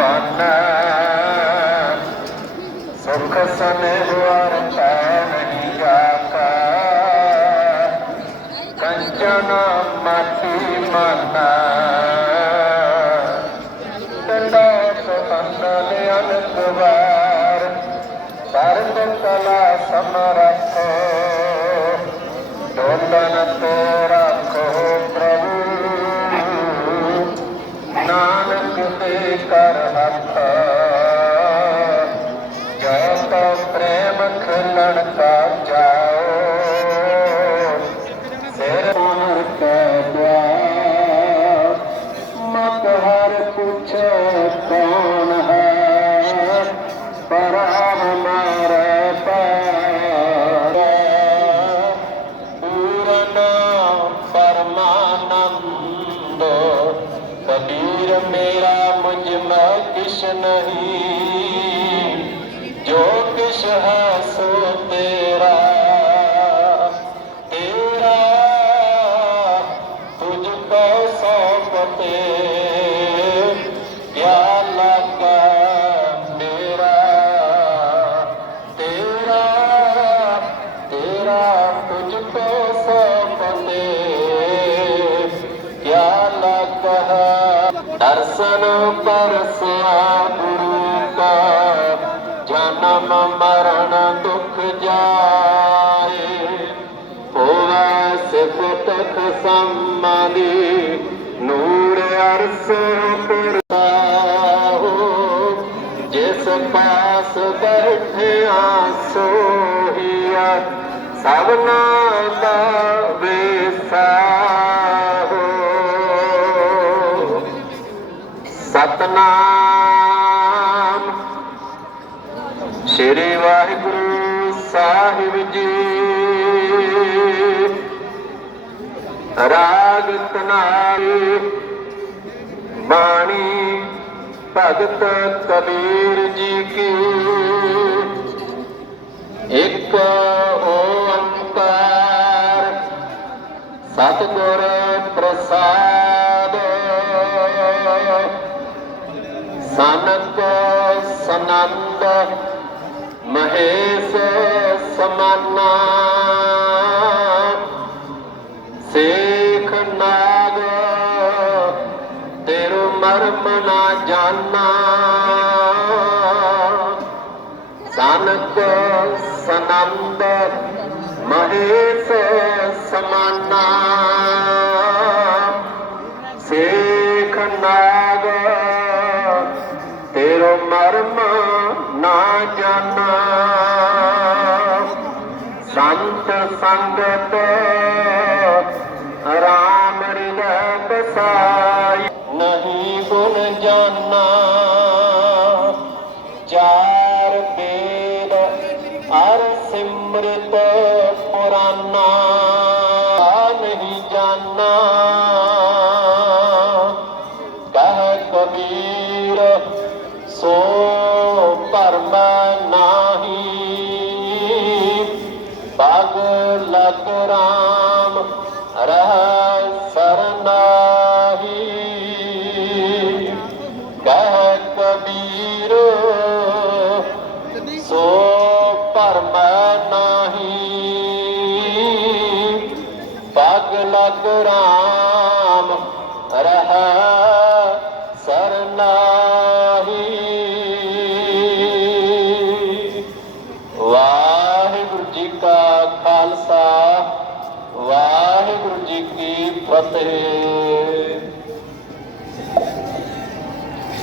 பாண்டா சொர்க்க சமேவாரணியாக்கா கஞ்சனா மத்தி மன்னா. அனுப்புவார் பருந்தலா சமரப்போ டோல்லனத்தோ ਪਰਮਾਨੰਦ ਕਬੀਰ ਮੇਰਾ ਮੁਝ ਮੈਂ ਕਿਛ ਨਹੀਂ। ਜੋ ਕਿਛ ਹੈ ਸੋ ਤੇਰਾ। ਤੇਰਾ, ਤੁਝ ਕੋ ਸੌਂਪਤੇ ਦਰਸ਼ਨ ਪਰਸਿਆ ਗੁਰੂ ਕਾ ਜਨਮ ਮਰਨ ਦੁਖ ਜਾਏ। ਹੋਵੇ ਸਿਫਤਖ ਸੰਮਾਦੀ ਨੂਰ ਅਰਸ ਪਰਸਾਹੋ ਜਿਸ ਪਾਸ ਬੈਠਿਆ ਸੋਹੀਆ ਸਭਨਾ ਦਾ ਸਤਨਾਮ ਸ੍ਰੀ ਵਾਹਿਗੁਰੂ ਸਾਹਿਬ ਜੀ। ਰਾਗ ਤਨਾਈ ਬਾਣੀ ਭਗਤ ਕਬੀਰ ਜੀ ਕੀ। ਇੱਕ ਓੰਕਾਰ ਸਤਿਗੁਰ ਪ੍ਰਸਾਦ। ਸਨਤ ਸਨੰਦ, ਮਹੇਸ਼ ਸਮਾਨਾ। ਸੇਖ ਨਾਗ, ਤੇਰੂ ਮਰਮ ਨਾ ਜਾਣਾ ਸਨਤ ਸਨੰਦ, ਮਹੇਸ਼ ਸਮਾਨਾ। ਸੇਖ ਨਾਗ ਸੰਗਤ ਰਾਮ ਹਿਰਦੈ ਬਸਾਈ ਨਹੀਂ ਗੁਣ ਜਾਣਾ ਚਾਰ ਬੇਦ ਅਰ ਸਿਮਰਤ ਪੁਰਾਨਾ। ਬਗ ਲਗ ਰਾਮ, ਰਹਿ ਸਰਨਾਹੀ। ਕਹਿ ਕਬੀਰ, ਸੋ ਭਰਮ ਨਾਹੀ। ਪਗ ਲਗ ਰਾਮ, ਰਹਿ ਸਰਨਾਹੀ। ਕਾ